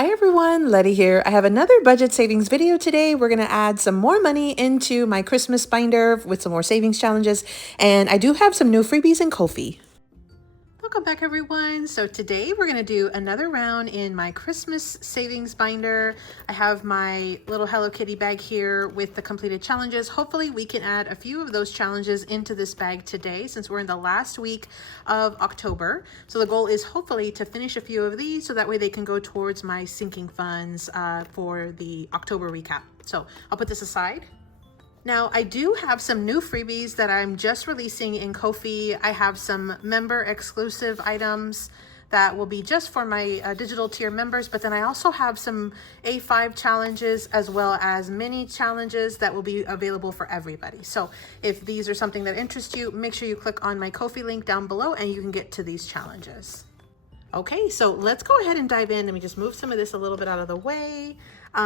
Hi everyone, Letty here. I have another budget savings video today. We're going to add some more money into my Christmas binder with some more savings challenges. And I do have some new freebies in Kofi. Welcome back everyone. So today we're going to do another round in my Christmas savings binder. I have my little Hello Kitty bag here with the completed challenges. Hopefully we can add a few of those challenges into this bag today since we're in the last week of October. So the goal is hopefully to finish a few of these so that way they can go towards my sinking funds for the October recap. So I'll put this aside. Now, I do have some new freebies that I'm just releasing in Kofi. I have some member exclusive items that will be just for my digital tier members, but then I also have some A5 challenges as well as mini challenges that will be available for everybody. So if these are something that interests you, make sure you click on my Kofi link down below and you can get to these challenges. Okay, so let's go ahead and dive in. Let me just move some of this a little bit out of the way.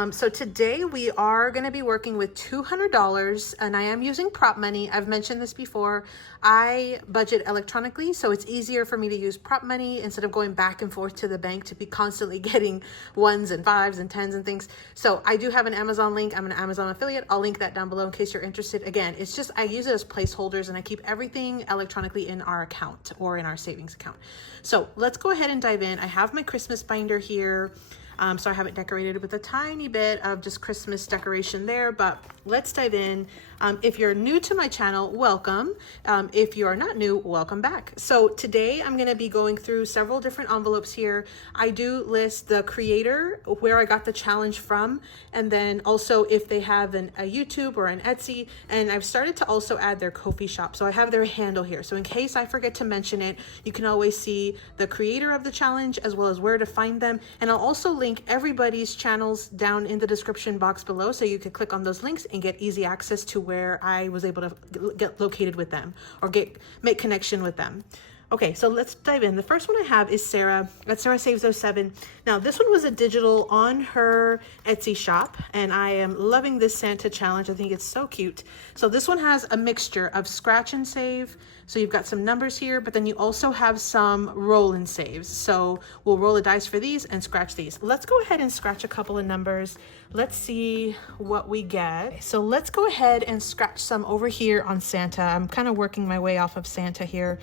So today we are going to be working with $200 and I am using prop money. I've mentioned this before. I budget electronically, so it's easier for me to use prop money instead of going back and forth to the bank to be constantly getting ones and fives and tens and things. So I do have an Amazon link. I'm an Amazon affiliate. I'll link that down below in case you're interested. Again, it's just I use it as placeholders and I keep everything electronically in our account or in our savings account. So let's go ahead and dive in. I have my Christmas binder here. So I have it decorated with a tiny bit of just Christmas decoration there, but let's dive in. If you're new to my channel, welcome. If you are not new, welcome back. So today I'm going to be going through several different envelopes here. I do list the creator, where I got the challenge from, and then also if they have a YouTube or an Etsy, and I've started to also add their Kofi shop. So I have their handle here. So in case I forget to mention it, you can always see the creator of the challenge as well as where to find them. And I'll also link everybody's channels down in the description box below so you can click on those links and get easy access to where I was able to get located with them or make connection with them. Okay, so let's dive in. The first one I have is Sarah at SarahSaves07. Now, this one was a digital on her Etsy shop, and I am loving this Santa challenge. I think it's so cute. So this one has a mixture of scratch and save. So you've got some numbers here, but then you also have some roll and saves. So we'll roll a dice for these and scratch these. Let's go ahead and scratch a couple of numbers. Let's see what we get. So let's go ahead and scratch some over here on Santa. I'm kind of working my way off of Santa here.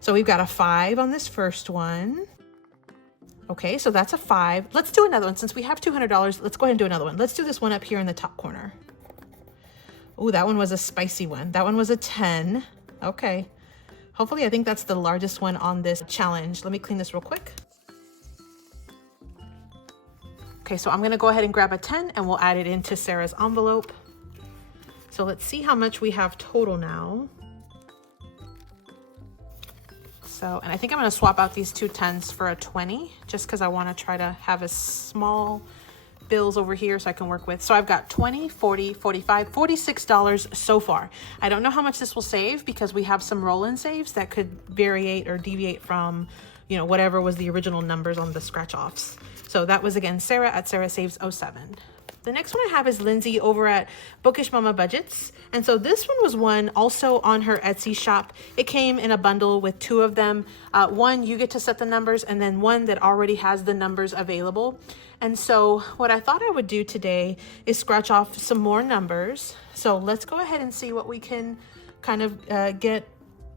So we've got a 5 on this first one. Okay, so that's a 5. Let's do another one. Since we have $200, let's go ahead and do another one. Let's do this one up here in the top corner. Oh, that one was a spicy one. That one was a 10. Okay. Hopefully, I think that's the largest one on this challenge. Let me clean this real quick. Okay, so I'm gonna go ahead and grab a 10 and we'll add it into Sarah's envelope. So let's see how much we have total now. So, and I think I'm going to swap out these two 10s for a 20 just because I want to try to have a small bills over here so I can work with. So I've got 20, 40, 45, $46 so far. I don't know how much this will save because we have some roll-in saves that could variate or deviate from, you know, whatever was the original numbers on the scratch offs. So that was again Sarah at SarahSaves07. The next one I have is Lindsay over at Bookish Mama Budgets. And so this one was one also on her Etsy shop. It came in a bundle with 2 of them. One, you get to set the numbers, and then one that already has the numbers available. And so what I thought I would do today is scratch off some more numbers. So let's go ahead and see what we can kind of get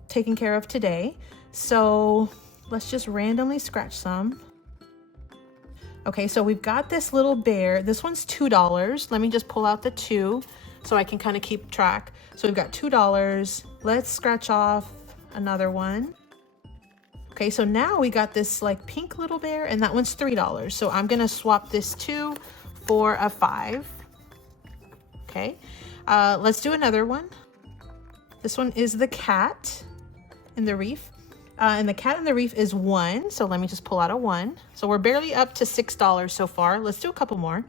taken care of today. So let's just randomly scratch some. Okay, so we've got this little bear. This one's $2. Let me just pull out the 2 so I can kind of keep track. So we've got $2. Let's scratch off another one. Okay, so now we got this like pink little bear, and that one's $3. So I'm gonna swap this 2 for a 5. Okay, let's do another one. This one is the cat in the reef. And the cat in the reef is 1. So let me just pull out a 1. So we're barely up to $6 so far. Let's do a couple more.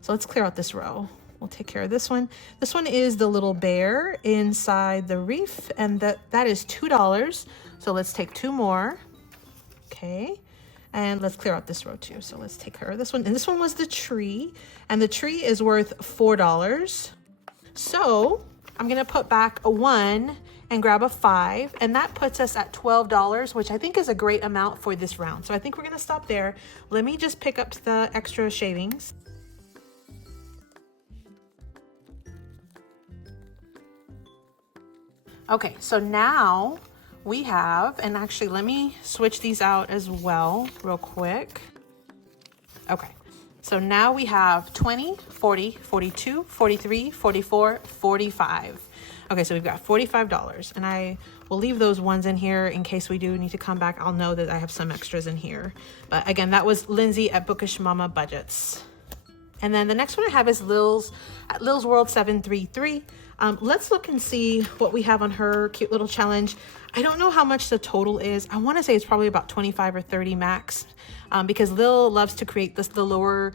So let's clear out this row. We'll take care of this one. This one is the little bear inside the reef, and that is $2. So let's take 2 more. Okay. And let's clear out this row too. So let's take care of this one. And this one was the tree, and the tree is worth $4. So I'm going to put back a 1 and grab a 5, and that puts us at $12, which I think is a great amount for this round. So I think we're gonna stop there. Let me just pick up the extra shavings. Okay, so now we have, and actually let me switch these out as well real quick. Okay, so now we have 20, 40, 42, 43, 44, 45. Okay, so we've got $45, and I will leave those ones in here in case we do need to come back. I'll know that I have some extras in here. But again, that was Lindsay at Bookish Mama Budgets. And then the next one I have is Lilz at LilzWorld733. Let's look and see what we have on her cute little challenge. I don't know how much the total is. I want to say it's probably about 25 or 30 max, because Lil loves to create the lower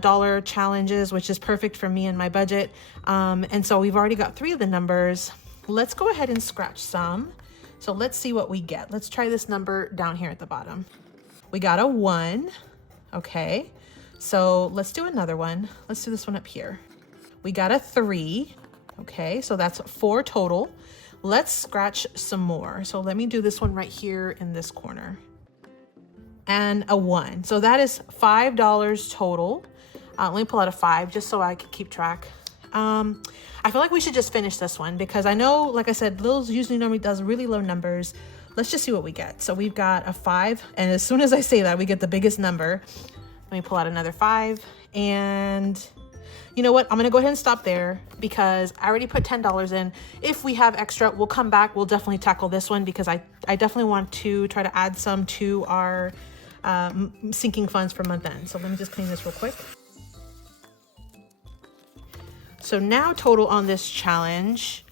dollar challenges, which is perfect for me and my budget. And so we've already got 3 of the numbers. Let's go ahead and scratch some. So let's see what we get. Let's try this number down here at the bottom. We got a 1. Okay. So let's do another one. Let's do this one up here. We got a 3. Okay, so that's 4 total. Let's scratch some more. So let me do this one right here in this corner. And a 1. So that is $5 total. Let me pull out a 5 just so I can keep track. I feel like we should just finish this one because I know, like I said, Lil's usually normally does really low numbers. Let's just see what we get. So we've got a 5, and as soon as I say that, we get the biggest number. Let me pull out another 5, and you know what? I'm gonna go ahead and stop there because I already put $10 in. If we have extra, we'll come back. We'll definitely tackle this one because I definitely want to try to add some to our sinking funds for month end. So let me just clean this real quick. So now total on this challenge,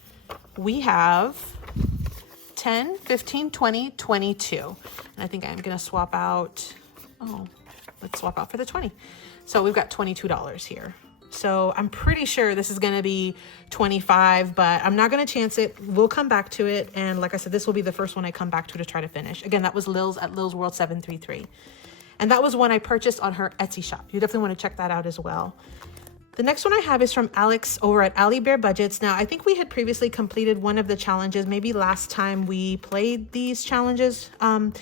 we have 10, 15, 20, 22. And I think I'm gonna swap out, let's swap out for the 20. So we've got $22 here. So I'm pretty sure this is gonna be 25, but I'm not gonna chance it. We'll come back to it. And like I said, this will be the first one I come back to try to finish. Again, that was Lilz at LilzWorld733. And that was one I purchased on her Etsy shop. You definitely wanna check that out as well. The next one I have is from Alex over at Alibear Budgets. Now, I think we had previously completed one of the challenges, maybe last time we played these challenges. And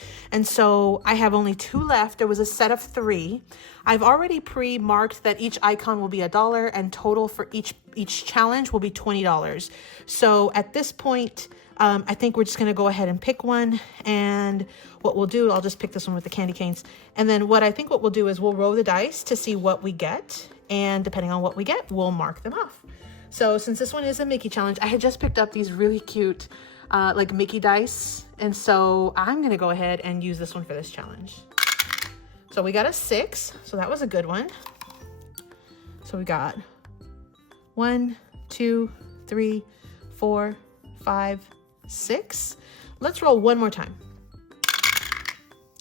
so I have only 2 left. There was a set of 3. I've already pre-marked that each icon will be $1 and total for each challenge will be $20. So at this point, I think we're just gonna go ahead and pick one. And what we'll do, I'll just pick this one with the candy canes. And then what we'll do is we'll roll the dice to see what we get. And depending on what we get, we'll mark them off. So since this one is a Mickey challenge, I had just picked up these really cute like Mickey dice. And so I'm gonna go ahead and use this one for this challenge. So we got a 6, so that was a good one. So we got 1, 2, 3, 4, 5, 6. Let's roll one more time.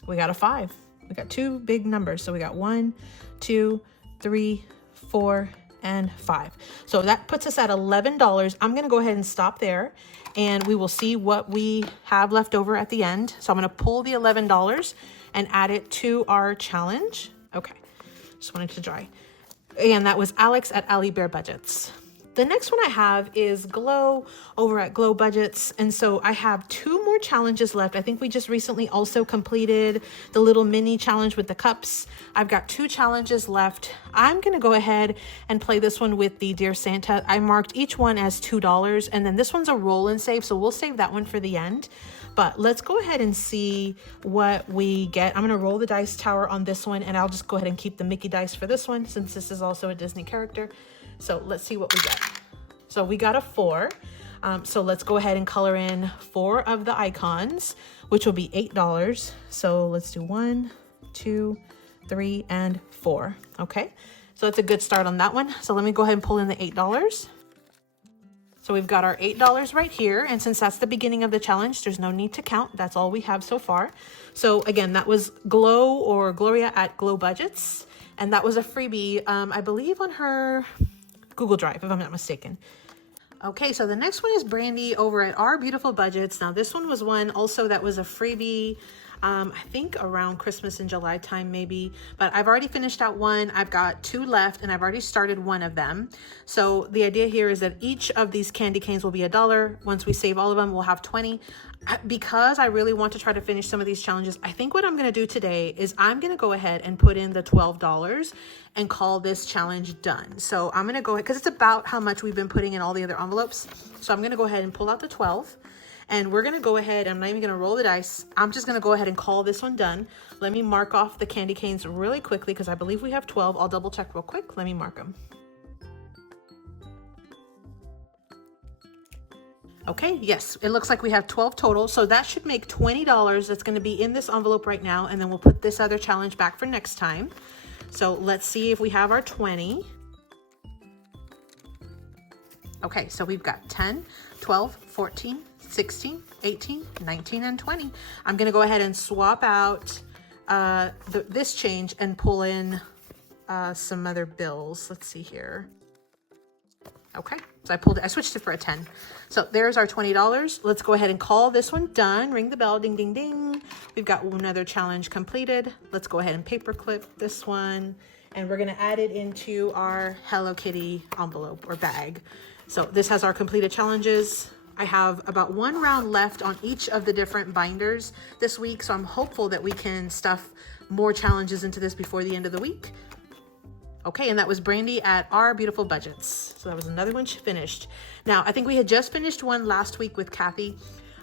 We got a 5. We got 2 big numbers. So we got 1, 2, 3, 4, and 5. So that puts us at $11. I'm gonna go ahead and stop there and we will see what we have left over at the end. So I'm gonna pull the $11 and add it to our challenge. Okay, just wanted to dry. And that was Alex at Alibear Budgets. The next one I have is Glo over at GloBudgets. And so I have 2 more challenges left. I think we just recently also completed the little mini challenge with the cups. I've got 2 challenges left. I'm gonna go ahead and play this one with the Dear Santa. I marked each one as $2, and then this one's a roll and save, so we'll save that one for the end. But let's go ahead and see what we get. I'm gonna roll the dice tower on this one, and I'll just go ahead and keep the Mickey dice for this one since this is also a Disney character. So let's see what we get. So we got a 4. So let's go ahead and color in 4 of the icons, which will be $8. So let's do 1, 2, 3, and 4. Okay, so that's a good start on that one. So let me go ahead and pull in the $8. So we've got our $8 right here. And since that's the beginning of the challenge, there's no need to count. That's all we have so far. So again, that was Glo or Gloria at GloBudgets. And that was a freebie, I believe on her Google Drive, if I'm not mistaken. Okay, so the next one is Brandy over at OurBeautifulBudgets. Now this one was one also that was a freebie. I think around Christmas in July time maybe, but I've already finished out one. I've got 2 left and I've already started one of them. So the idea here is that each of these candy canes will be $1. Once we save all of them, we'll have 20. Because I really want to try to finish some of these challenges, I think what I'm going to do today is I'm going to go ahead and put in the $12 and call this challenge done. So I'm going to go ahead, because it's about how much we've been putting in all the other envelopes. So I'm going to go ahead and pull out the 12 and we're going to go ahead. I'm not even going to roll the dice. I'm just going to go ahead and call this one done. Let me mark off the candy canes really quickly because I believe we have 12. I'll double check real quick. Let me mark them. Okay, yes, it looks like we have 12 total. So that should make $20 that's going to be in this envelope right now. And then we'll put this other challenge back for next time. So let's see if we have our 20. Okay, so we've got 10, 12, 14, 16, 18, 19, and 20. I'm going to go ahead and swap out this change and pull in some other bills. Let's see here. Okay, so I switched it for a 10. So there's our $20. Let's go ahead and call this one done. Ring the bell, ding, ding, ding. We've got another challenge completed. Let's go ahead and paperclip this one. And we're gonna add it into our Hello Kitty envelope or bag. So this has our completed challenges. I have about 1 round left on each of the different binders this week. So I'm hopeful that we can stuff more challenges into this before the end of the week. Okay, and that was Brandy at OurBeautifulBudgets. So that was another one she finished. Now, I think we had just finished one last week with Kathy.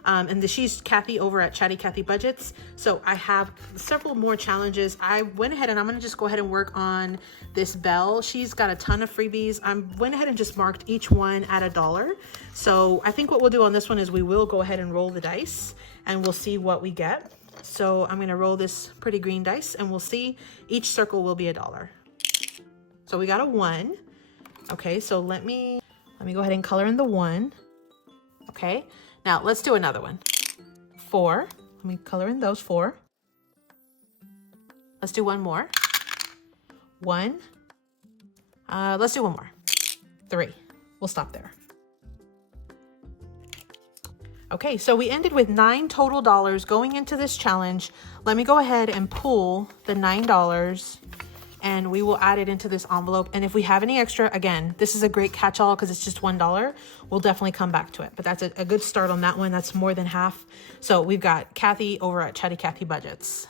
And she's Kathy over at Chatty-KathyBudgets. So I have several more challenges. I went ahead and I'm gonna just go ahead and work on this bell. She's got a ton of freebies. I went ahead and just marked each one at $1. So I think what we'll do on this one is we will go ahead and roll the dice and we'll see what we get. So I'm gonna roll this pretty green dice and we'll see each circle will be $1. So we got a 1. Okay, so let me go ahead and color in the 1. Okay, now let's do another one. 4. Let me color in those 4. Let's do one more. 1. Let's do one more. 3. We'll stop there. Okay, so we ended with $9 total going into this challenge. Let me go ahead and pull the $9 and we will add it into this envelope. And if we have any extra, again, this is a great catch-all because it's just $1. We'll definitely come back to it, but that's a good start on that one. That's more than half. So we've got Kathy over at Chatty-KathyBudgets.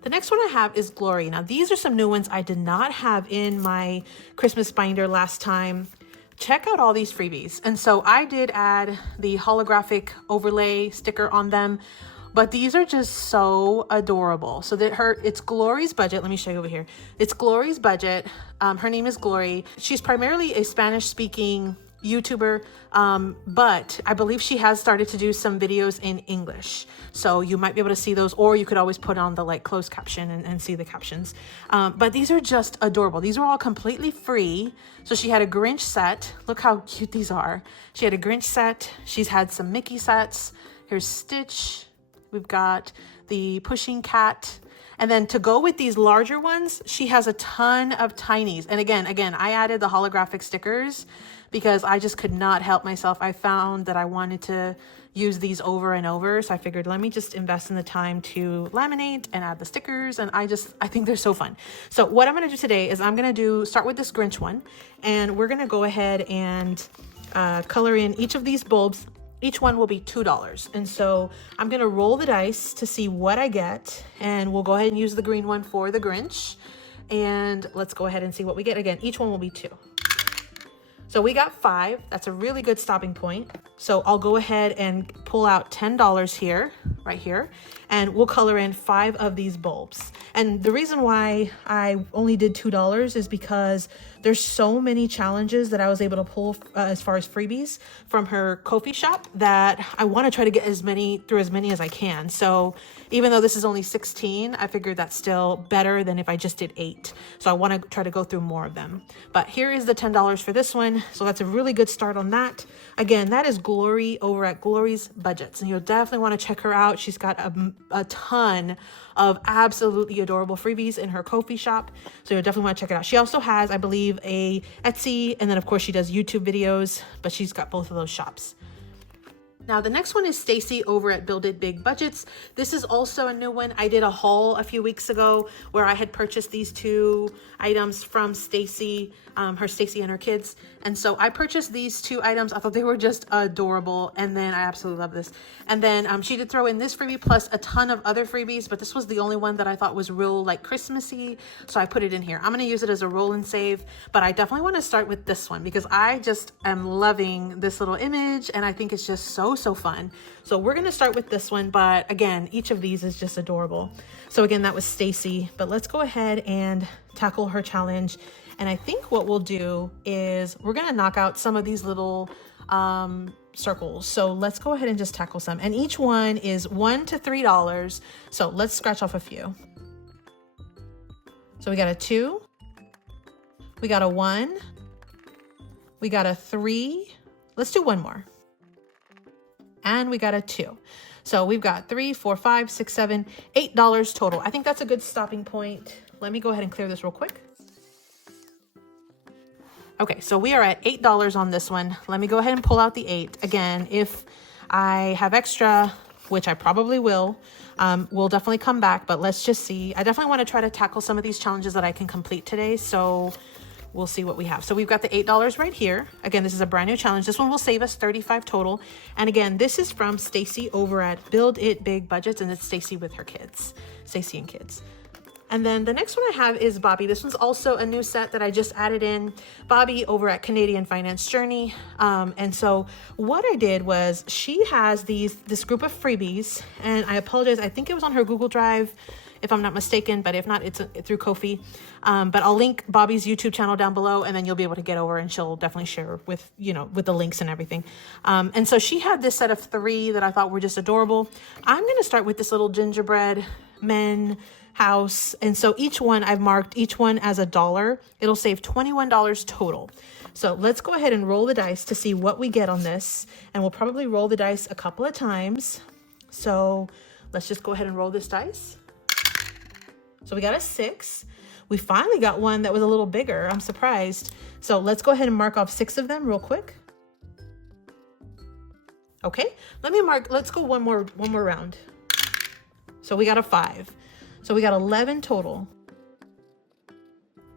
The next one I have is Glory. Now these are some new ones I did not have in my Christmas binder last time. Check out all these freebies. And so I did add the holographic overlay sticker on them, but these are just so adorable. So that it's Glory's Budget. Let me show you over here. It's Glory's Budget. Her name is Glory. She's primarily a Spanish speaking YouTuber, but I believe she has started to do some videos in English. So you might be able to see those, or you could always put on the closed caption and see the captions. But these are just adorable. These are all completely free. So she had a Grinch set. Look how cute these are. She had a Grinch set. She's had some Mickey sets. Here's Stitch. We've got the Pushing Cat. And then to go with these larger ones, she has a ton of tinies. And again, I added the holographic stickers because I just could not help myself. I found that I wanted to use these over and over. So I figured, let me just invest in the time to laminate and add the stickers. And I think they're so fun. So what I'm gonna do today is I'm gonna start with this Grinch one. And we're gonna go ahead and color in each of these bulbs. Each one will be $2. And so I'm gonna roll the dice to see what I get. And we'll go ahead and use the green one for the Grinch. And let's go ahead and see what we get. Again, each one will be 2. So we got 5. That's a really good stopping point. So I'll go ahead and pull out $10 here, right here, and we'll color in 5 of these bulbs. And the reason why I only did $2 is because there's so many challenges that I was able to pull as far as freebies from her Kofi shop that I want to try to get through as many as I can. So even though this is only 16, I figured that's still better than if I just did 8. So I want to try to go through more of them. But here is the $10 for this one. So that's a really good start on that. Again, that is Glory over at GlorysBudgets. And you'll definitely want to check her out. She's got a ton of absolutely adorable freebies in her Kofi shop. So you'll definitely want to check it out. She also has, I believe, a Etsy. And then of course she does YouTube videos, but she's got both of those shops. Now the next one is Stacy over at Build It Big Budgets. This is also a new one. I did a haul a few weeks ago where I had purchased these two items from Stacy, Stacy and her kids. And so I purchased these two items. I thought they were just adorable. And then I absolutely love this. And then she did throw in this freebie plus a ton of other freebies, but this was the only one that I thought was real like Christmassy. So I put it in here. I'm going to use it as a roll and save, but I definitely want to start with this one because I just am loving this little image and I think it's just so fun. So we're going to start with this one, but again, each of these is just adorable. So again, that was Stacy, but let's go ahead and tackle her challenge. And I think what we'll do is we're going to knock out some of these little circles. So let's go ahead and just tackle some. And each one is $1 to $3. So let's scratch off a few. So we got a 2, we got a 1, we got a 3. Let's do one more. And we got a 2. So we've got $3, $4, $5, $6, $7, $8 total. I think that's a good stopping point. Let me go ahead and clear this real quick. Okay, so we are at $8 on this one. Let me go ahead and pull out the 8. Again, if I have extra, which I probably will, we'll definitely come back, but let's just see. I definitely want to try to tackle some of these challenges that I can complete today. So we'll see what we have. So we've got the $8 right here. Again, this is a brand new challenge. This one will save us $35 total. And again, this is from Stacy over at Build It Big Budgets, and it's Stacy with her kids, Stacy and kids. And then the next one I have is Bobby. This one's also a new set that I just added in. Bobby over at Canadian Finance Journey. And so what I did was she has this group of freebies, and I apologize. I think it was on her Google Drive, if I'm not mistaken, but if not, it's through Kofi. But I'll link Bobby's YouTube channel down below, and then you'll be able to get over and she'll definitely share with, with the links and everything. And so she had this set of 3 that I thought were just adorable. I'm going to start with this little gingerbread men house. And so each one I've marked each one as $1. It'll save $21 total. So let's go ahead and roll the dice to see what we get on this. And we'll probably roll the dice a couple of times. So let's just go ahead and roll this dice. So we got a 6. We finally got one that was a little bigger. I'm surprised. So let's go ahead and mark off 6 of them real quick. Okay, let's go one more round. So we got a 5. So we got 11 total.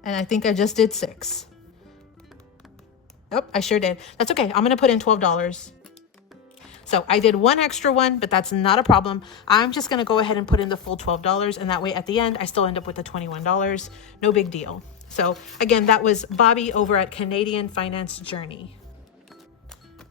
And I think I just did 6. Yep, I sure did. That's okay. I'm going to put in $12. So I did one extra one, but that's not a problem. I'm just going to go ahead and put in the full $12. And that way at the end, I still end up with the $21. No big deal. So again, that was Bobby over at Canadian Finance Journey.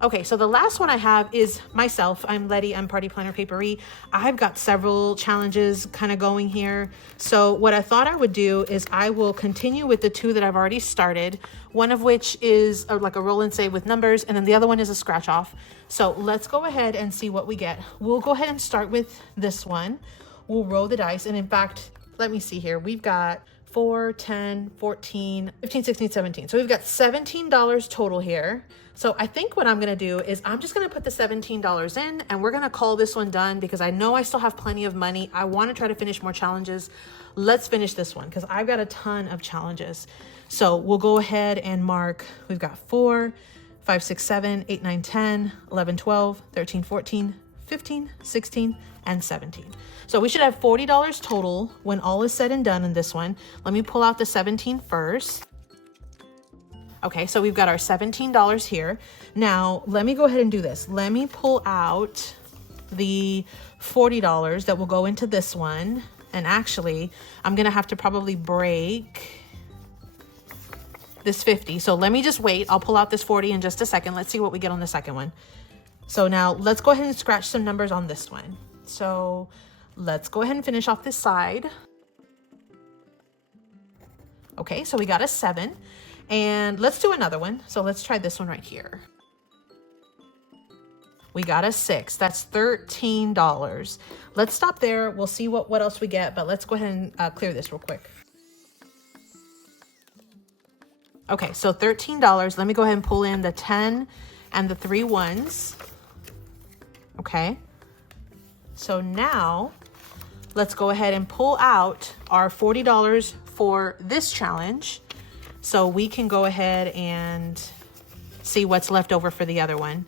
Okay, so the last one I have is myself. I'm Letty, I'm Party Planner Paperie. I've got several challenges kind of going here. So what I thought I would do is I will continue with the 2 that I've already started, one of which is like a roll and save with numbers, and then the other one is a scratch off. So let's go ahead and see what we get. We'll go ahead and start with this one. We'll roll the dice, and in fact, let me see here. We've got 4, 10, 14, 15, 16, 17. So we've got $17 total here. So I think what I'm going to do is I'm just going to put the $17 in, and we're going to call this one done because I know I still have plenty of money. I want to try to finish more challenges. Let's finish this one because I've got a ton of challenges. So we'll go ahead and mark. We've got 4, 5, 6, 7, 8, 9, 10, 11, 12, 13, 14, 15, 16, and 17. So we should have $40 total when all is said and done in this one. Let me pull out the 17 first. Okay, so we've got our $17 here. Now, let me go ahead and do this. Let me pull out the $40 that will go into this one. And actually, I'm gonna have to probably break this 50. So let me just wait. I'll pull out this 40 in just a second. Let's see what we get on the second one. So now let's go ahead and scratch some numbers on this one. So let's go ahead and finish off this side. Okay, so we got a 7. And let's do another one. So let's try this one right here. We got a 6. That's $13. Let's stop there. We'll see what else we get, but let's go ahead and clear this real quick. Okay, so $13. Let me go ahead and pull in the 10 and the 3 ones. Okay. So now let's go ahead and pull out our $40 for this challenge. So we can go ahead and see what's left over for the other one.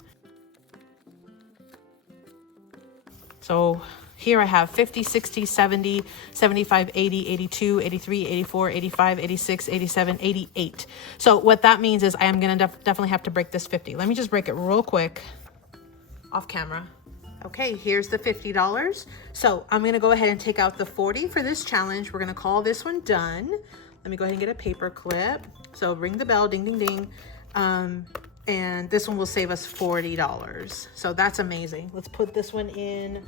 So here I have 50, 60, 70, 75, 80, 82, 83, 84, 85, 86, 87, 88. So what that means is I am going to definitely have to break this 50. Let me just break it real quick off camera. Okay, here's the $50. So I'm going to go ahead and take out the 40 for this challenge. We're going to call this one done. Let me go ahead and get a paper clip. So ring the bell, ding, ding, ding. And this one will save us $40. So that's amazing. Let's put this one in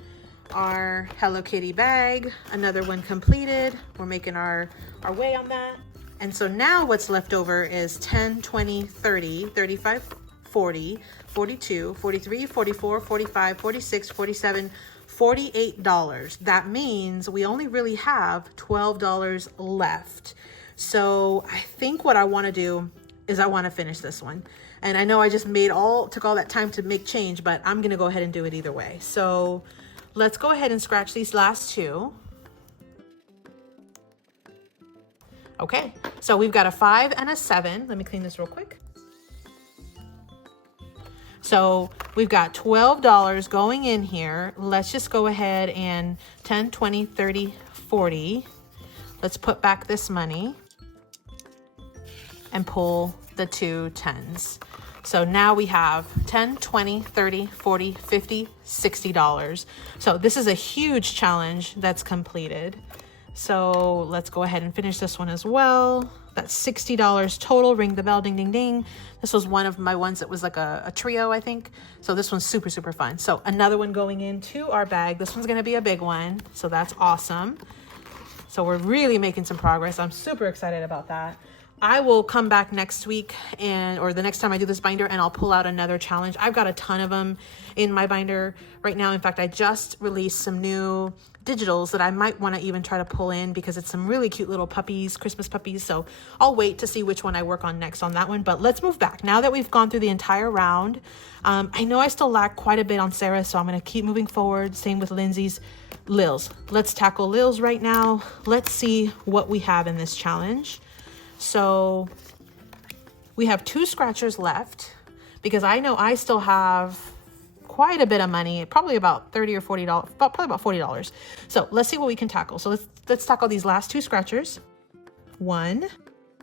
our Hello Kitty bag. Another one completed. We're making our way on that. And so now what's left over is 10, 20, 30, 35, 40, 42, 43, 44, 45, 46, 47, $48. That means we only really have $12 left. So I think what I want to do is I want to finish this one. And I know I just took all that time to make change, but I'm going to go ahead and do it either way. So let's go ahead and scratch these last two. Okay, so we've got a 5 and a 7. Let me clean this real quick. So we've got $12 going in here. Let's just go ahead and 10, 20, 30, 40. Let's put back this money and pull the 2 10s. So now we have 10, 20, 30, 40, 50, $60. So this is a huge challenge that's completed. So let's go ahead and finish this one as well. That's $60 total. Ring the bell, ding, ding, ding. This was one of my ones that was like a trio, I think. So this one's super, super fun. So another one going into our bag. This one's gonna be a big one. So that's awesome. So we're really making some progress. I'm super excited about that. I will come back next week or the next time I do this binder, and I'll pull out another challenge. I've got a ton of them in my binder right now. In fact, I just released some new digitals that I might want to even try to pull in because it's some really cute little puppies, Christmas puppies. So I'll wait to see which one I work on next on that one. But let's move back. Now that we've gone through the entire round, I know I still lack quite a bit on Sarah, so I'm going to keep moving forward. Same with Lindsay's. Lilz. Let's tackle Lilz right now. Let's see what we have in this challenge. So we have 2 scratchers left because I know I still have quite a bit of money, probably about $30 or $40, probably about $40. So let's see what we can tackle. So let's tackle these last 2 scratchers, 1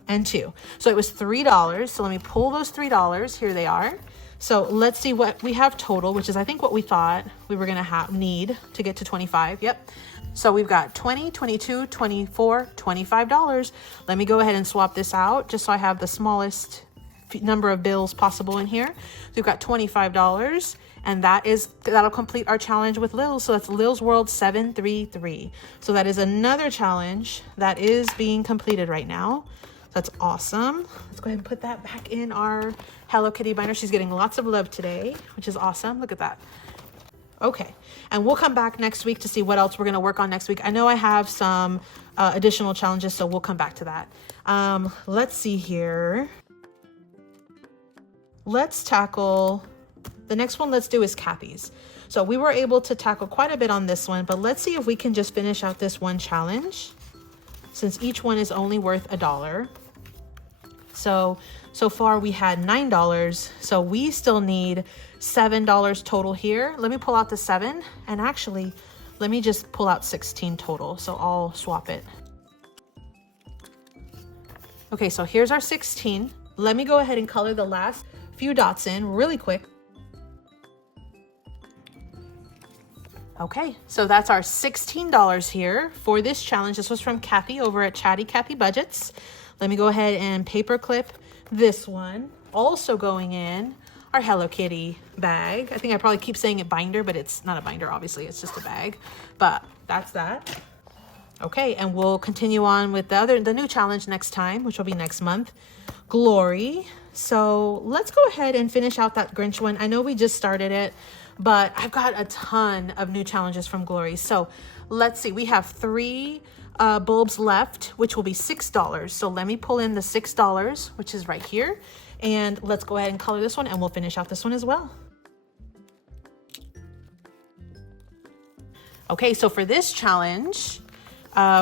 and 2. So it was $3. So let me pull those $3. Here they are. So let's see what we have total, which is I think what we thought we were gonna need to get to 25. Yep. So we've got 20, 22, 24, $25. Let me go ahead and swap this out just so I have the smallest number of bills possible in here. So we've got $25, and that'll complete our challenge with Lilz. So that's LilzWorld733. So that is another challenge that is being completed right now. That's awesome. Let's go ahead and put that back in our Hello Kitty binder. She's getting lots of love today, which is awesome. Look at that. Okay, and we'll come back next week to see what else we're going to work on next week. I know I have some additional challenges, so we'll come back to that. Let's see here. Let's tackle the next one. Let's do is Kathy's. So we were able to tackle quite a bit on this one, but let's see if we can just finish out this one challenge since each one is only worth $1. So far we had $9, so we still need $7 total here. Let me pull out the 7, and actually, let me just pull out 16 total, so I'll swap it. Okay, so here's our 16. Let me go ahead and color the last few dots in really quick. Okay, so that's our $16 here for this challenge. This was from Kathy over at Chatty-KathyBudgets. Let me go ahead and paper clip this one. Also going in our Hello Kitty bag. I think I probably keep saying it binder, but it's not a binder, obviously. It's just a bag, but that's that. Okay, and we'll continue on with the new challenge next time, which will be next month. Glory. So let's go ahead and finish out that Grinch one. I know we just started it, but I've got a ton of new challenges from Glory. So let's see, we have 3 bulbs left, which will be $6. So let me pull in the $6, which is right here. And let's go ahead and color this one, and we'll finish out this one as well. Okay, so for this challenge,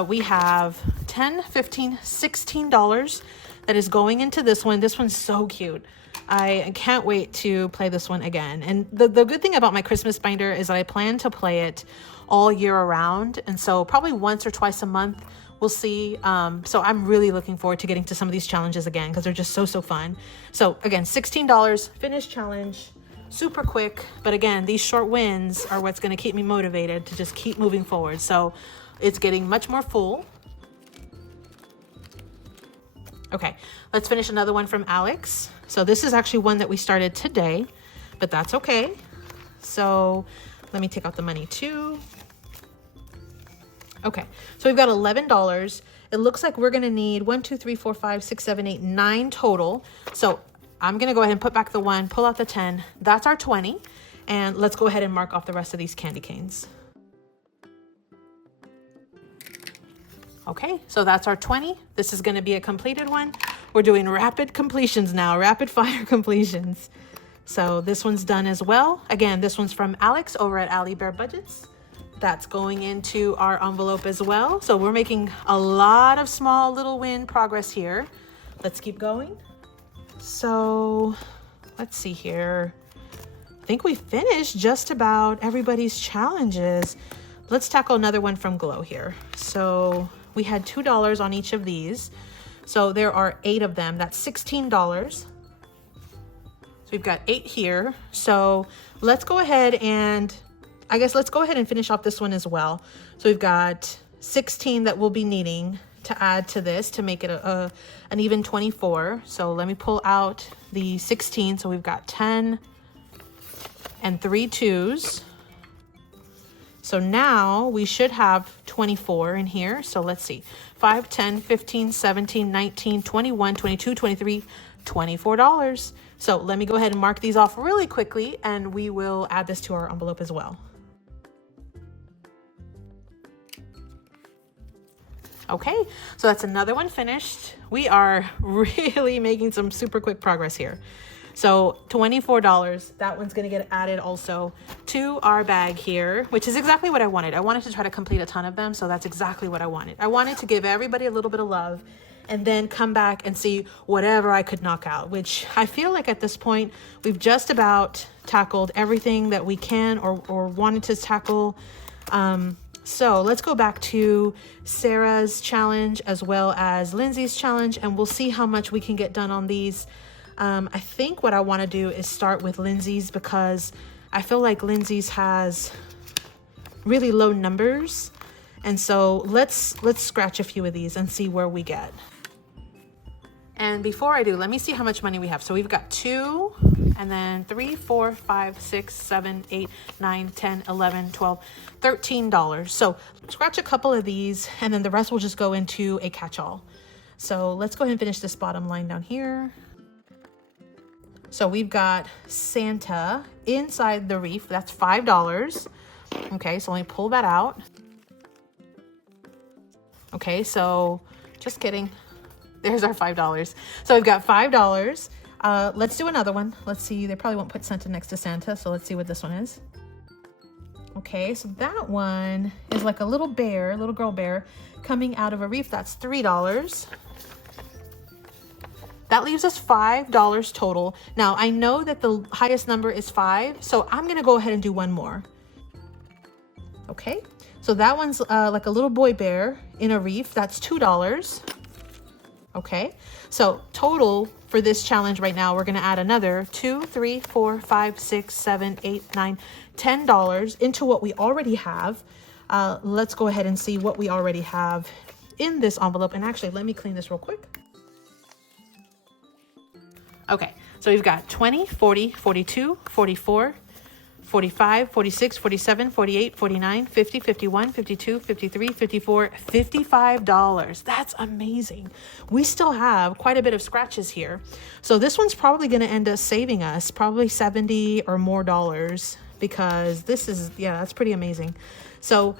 we have $10, $15, $16 that is going into this one. This one's so cute. I can't wait to play this one again. And the good thing about my Christmas binder is that I plan to play it all year around. And so probably once or twice a month, we'll see. So I'm really looking forward to getting to some of these challenges again because they're just so fun. So again, $16, finish challenge, super quick. But again, these short wins are what's going to keep me motivated to just keep moving forward. So it's getting much more full. Okay, let's finish another one from Alex. So this is actually one that we started today, but that's okay. So let me take out the money too. Okay, so we've got $11. It looks like we're gonna need 1, 2, 3, 4, 5, 6, 7, 8, 9 total. So I'm gonna go ahead and put back the 1, pull out the 10. That's our 20. And let's go ahead and mark off the rest of these candy canes. Okay, so that's our 20. This is gonna be a completed one. We're doing rapid completions now, rapid fire completions. So this one's done as well. Again, this one's from Alex over at Alibear Budgets. That's going into our envelope as well. So we're making a lot of small little win progress here. Let's keep going. So let's see here. I think we finished just about everybody's challenges. Let's tackle another one from Glo here. So we had $2 on each of these. So there are 8 of them. That's $16. So we've got 8 here. So let's go ahead and let's go ahead and finish off this one as well. So we've got 16 that we'll be needing to add to this to make it an even 24. So let me pull out the 16. So we've got 10 and 3 2s. So now we should have 24 in here. So let's see, 5, 10, 15, 17, 19, 21, 22, 23, $24. So let me go ahead and mark these off really quickly and we will add this to our envelope as well. Okay, so that's another one finished. We are really making some super quick progress here. So $24, that one's gonna get added also to our bag here, which is exactly what I wanted. I wanted to try to complete a ton of them, so that's exactly what I wanted. I wanted to give everybody a little bit of love and then come back and see whatever I could knock out, which I feel like at this point, we've just about tackled everything that we can or wanted to tackle. So let's go back to Sarah's challenge as well as Lindsay's challenge, and we'll see how much we can get done on these. I think what I want to do is start with Lindsay's because I feel like Lindsay's has really low numbers. And so let's scratch a few of these and see where we get. And before I do, let me see how much money we have. So we've got 2 and then 3, 4, 5, 6, 7, 8, 9, 10, 11, 12, $13. So scratch a couple of these and then the rest will just go into a catch-all. So let's go ahead and finish this bottom line down here. So we've got Santa inside the wreath. That's $5. Okay, so let me pull that out. Okay, so just kidding. There's our $5. So we've got $5. Let's do another one. Let's see. They probably won't put Santa next to Santa. So let's see what this one is. Okay, so that one is like a little bear, little girl bear coming out of a wreath. That's $3. That leaves us $5 total. Now, I know that the highest number is 5, so I'm gonna go ahead and do one more. Okay, so that one's like a little boy bear in a wreath. That's $2. Okay, so total for this challenge right now, we're gonna add another 2, 3, 4, 5, 6, 7, 8, 9, $10 into what we already have. Let's go ahead and see what we already have in this envelope. And actually, let me clean this real quick. Okay, so we've got 20, 40, 42, 44, 45, 46, 47, 48, 49, 50, 51, 52, 53, 54, $55. That's amazing. We still have quite a bit of scratches here. So this one's probably going to end up saving us probably 70 or more dollars because this is, yeah, that's pretty amazing. So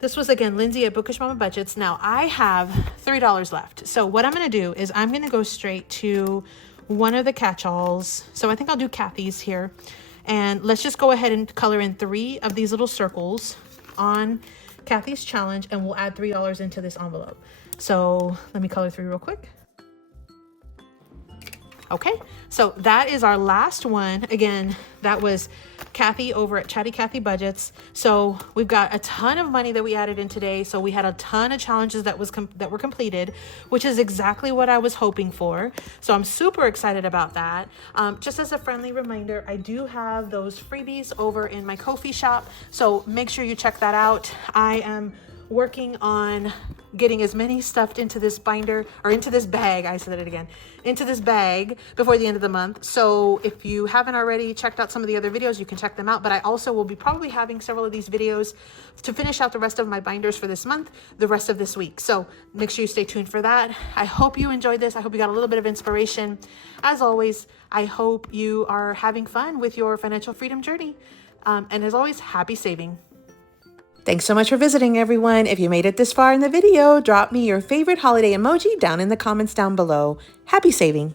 this was, again, Lindsay at Bookish Mama Budgets. Now I have $3 left. So what I'm going to do is I'm going to go straight to one of the catch-alls. So I think I'll do Kathy's here. And let's just go ahead and color in 3 of these little circles on Kathy's challenge, and we'll add $3 into this envelope. So let me color 3 real quick. Okay, so that is our last one. Again, that was Kathy over at Chatty Kathy Budgets. So we've got a ton of money that we added in today. So we had a ton of challenges that were completed, which is exactly what I was hoping for. So I'm super excited about that. Just as a friendly reminder, I do have those freebies over in my Kofi shop. So make sure you check that out. I am working on getting as many stuffed into this binder, or into this bag, I said it again, into this bag before the end of the month. So if you haven't already checked out some of the other videos, you can check them out. But I also will be probably having several of these videos to finish out the rest of my binders for this month, the rest of this week. So make sure you stay tuned for that. I hope you enjoyed this. I hope you got a little bit of inspiration. As always, I hope you are having fun with your financial freedom journey. And as always, happy saving. Thanks so much for visiting, everyone. If you made it this far in the video, drop me your favorite holiday emoji down in the comments down below. Happy saving.